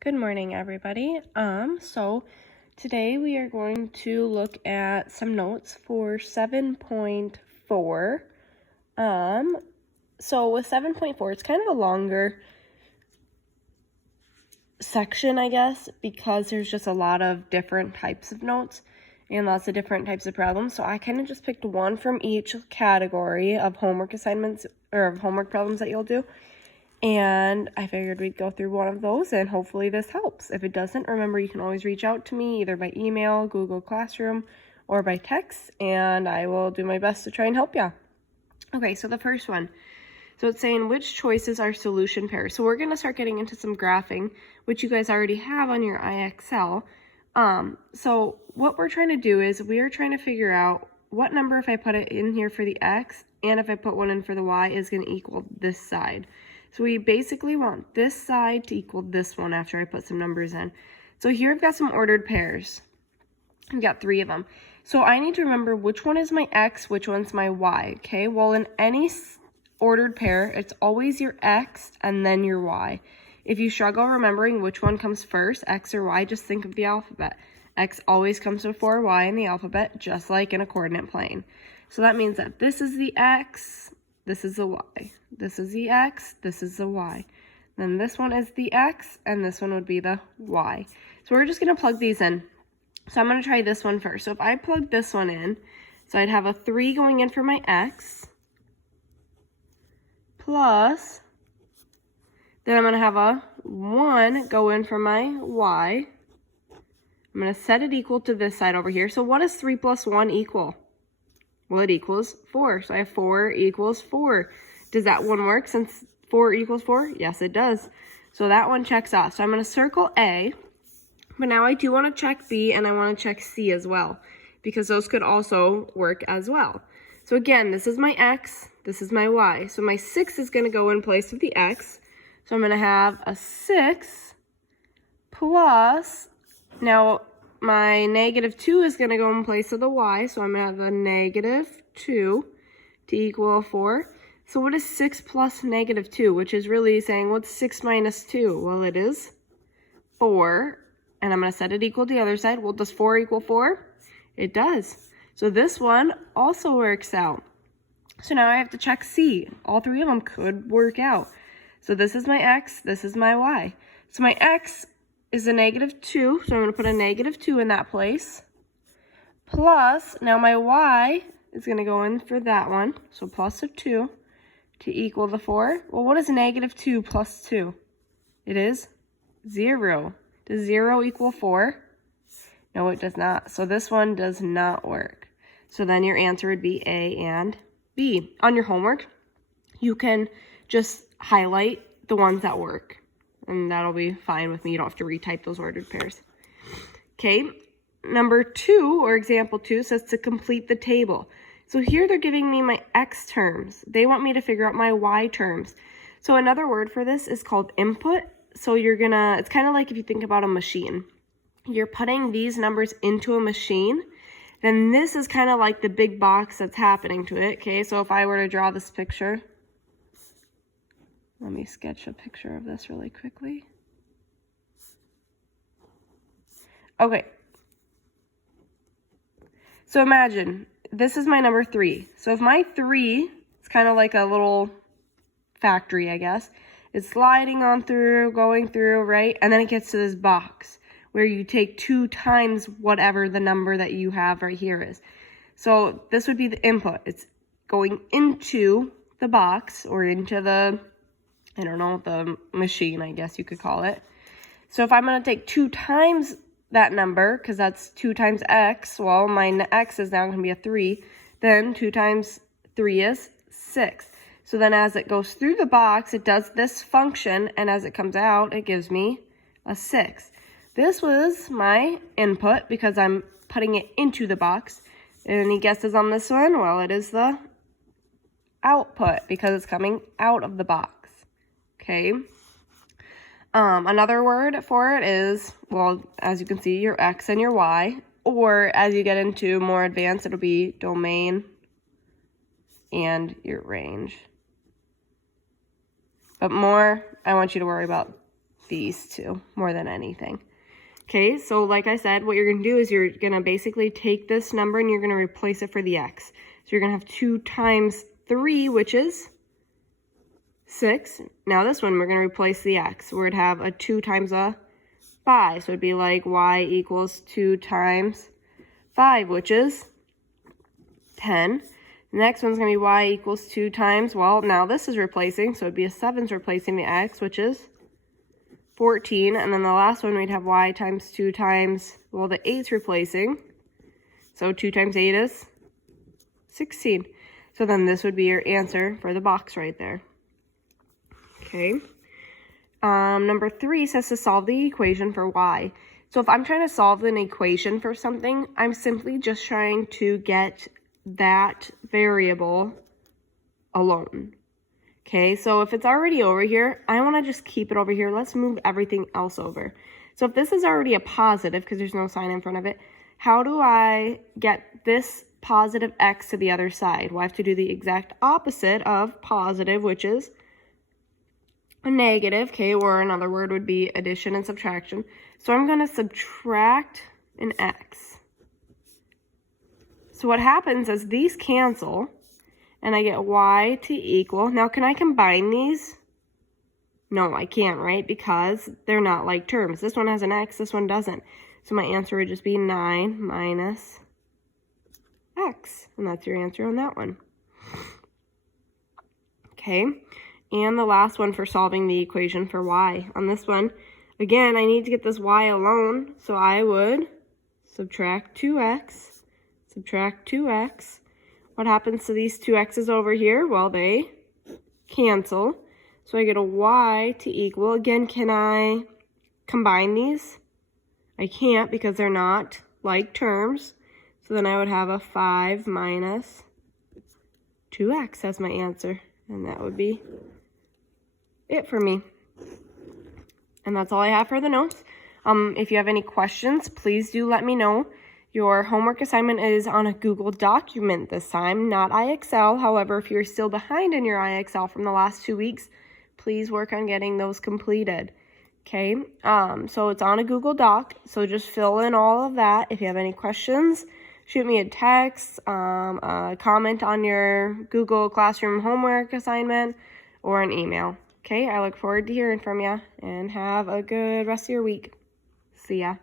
Good morning, everybody. So today we are going to look at some notes for 7.4. So with 7.4, it's kind of a longer section, I guess, because there's just a lot of different types of notes and lots of different types of problems. So I kind of just picked one from each category of homework assignments or of homework problems that you'll do. And I figured we'd go through one of those and hopefully this helps. If it doesn't, remember you can always reach out to me either by email, Google Classroom, or by text, and I will do my best to try and help you. Okay, so the first one. So it's saying which choices are solution pairs. So we're going to start getting into some graphing, which you guys already have on your IXL. So what we're trying to do is we are trying to figure out what number, if I put it in here for the X and if I put one in for the Y, is going to equal this side. So we basically want this side to equal this one after I put some numbers in. So here I've got some ordered pairs. I've got 3 of them. So I need to remember which one is my X, which one's my Y, okay? Well, in any ordered pair, it's always your X and then your Y. If you struggle remembering which one comes first, X or Y, just think of the alphabet. X always comes before Y in the alphabet, just like in a coordinate plane. So that means that this is the X, this is the Y. This is the X, this is the Y. Then this one is the X, and this one would be the Y. So we're just going to plug these in. So I'm going to try this one first. So if I plug this one in, so I'd have a 3 going in for my X, plus, then I'm going to have a 1 go in for my Y. I'm going to set it equal to this side over here. So what does 3 plus 1 equal? Well, it equals 4. So I have 4 equals 4. Does that one work since 4 equals 4? Yes, it does. So that one checks off. So I'm going to circle A, but now I do want to check B and I want to check C as well, because those could also work as well. So again, this is my X, this is my Y. So my 6 is going to go in place of the X. So I'm going to have a 6 plus, now my -2 is going to go in place of the Y. So I'm going to have a -2 to equal 4. So what is 6 plus -2, which is really saying what's 6 minus 2? Well, it is 4, and I'm going to set it equal to the other side. Well, does 4 equal 4? It does. So this one also works out. So now I have to check C. All 3 of them could work out. So this is my X, this is my Y. So my X is a -2, so I'm going to put a -2 in that place. Plus, now my Y is going to go in for that one, so plus a 2. To equal the 4. Well, what is -2 plus 2? It is 0. Does 0 equal 4? No, it does not. So this one does not work. So then your answer would be A and B. On your homework, you can just highlight the ones that work, and that'll be fine with me. You don't have to retype those ordered pairs. Okay, number 2, or example 2, says to complete the table. So here they're giving me my X terms. They want me to figure out my Y terms. So another word for this is called input. So it's kind of like if you think about a machine. You're putting these numbers into a machine. Then this is kind of like the big box that's happening to it. Okay, so if I were to draw this picture, let me sketch a picture of this really quickly. Okay. So imagine, this is my number 3. So if my 3, it's kind of like a little factory, I guess. It's sliding on through, going through, right? And then it gets to this box where you take 2 times whatever the number that you have right here is. So this would be the input. It's going into the box or into the, I don't know, the machine, I guess you could call it. So if I'm going to take 2 times that number, because that's 2 times X, well, my X is now going to be a 3. Then 2 times 3 is 6. So then as it goes through the box, it does this function, and as it comes out, it gives me a 6. This was my input because I'm putting it into the box. Any guesses on this one? Well, it is the output because it's coming out of the box. Okay. Another word for it is, well, as you can see, your X and your Y, or as you get into more advanced, it'll be domain and your range. But more, I want you to worry about these two more than anything. Okay, so like I said, what you're going to do is you're going to basically take this number and you're going to replace it for the x. So you're going to have 2 times 3, which is 6. Now this one, we're going to replace the x. We're going to have a 2 times a 5. So it'd be like y equals 2 times 5, which is 10. The next one's going to be y equals 2 times, well, now this is replacing, so it'd be a 7's replacing the x, which is 14. And then the last one, we'd have y times 2 times, well, the 8's replacing. So 2 times 8 is 16. So then this would be your answer for the box right there. Okay. Number 3 says to solve the equation for y. So if I'm trying to solve an equation for something, I'm simply just trying to get that variable alone. Okay, so if it's already over here, I want to just keep it over here. Let's move everything else over. So if this is already a positive, because there's no sign in front of it, how do I get this positive x to the other side? Well, I have to do the exact opposite of positive, which is a negative, okay, or another word would be addition and subtraction. So I'm going to subtract an x. So what happens is these cancel, and I get y to equal. Now, can I combine these? No, I can't, right? Because they're not like terms. This one has an x, this one doesn't. So my answer would just be 9 minus x. And that's your answer on that one. Okay, and the last one for solving the equation for y. On this one, again, I need to get this y alone. So I would subtract 2x, subtract 2x. What happens to these 2 x's over here? Well, they cancel. So I get a y to equal. Again, can I combine these? I can't because they're not like terms. So then I would have a 5 minus 2x as my answer. And that would be it for me. And that's all I have for the notes. If you have any questions, please do let me know. Your homework assignment is on a Google document this time, not IXL. However, if you're still behind in your IXL from the last 2 weeks, please work on getting those completed. Okay, so it's on a Google Doc, so just fill in all of that. If you have any questions, shoot me a text, a comment on your Google Classroom homework assignment, or an email. Okay, I look forward to hearing from you, and have a good rest of your week. See ya.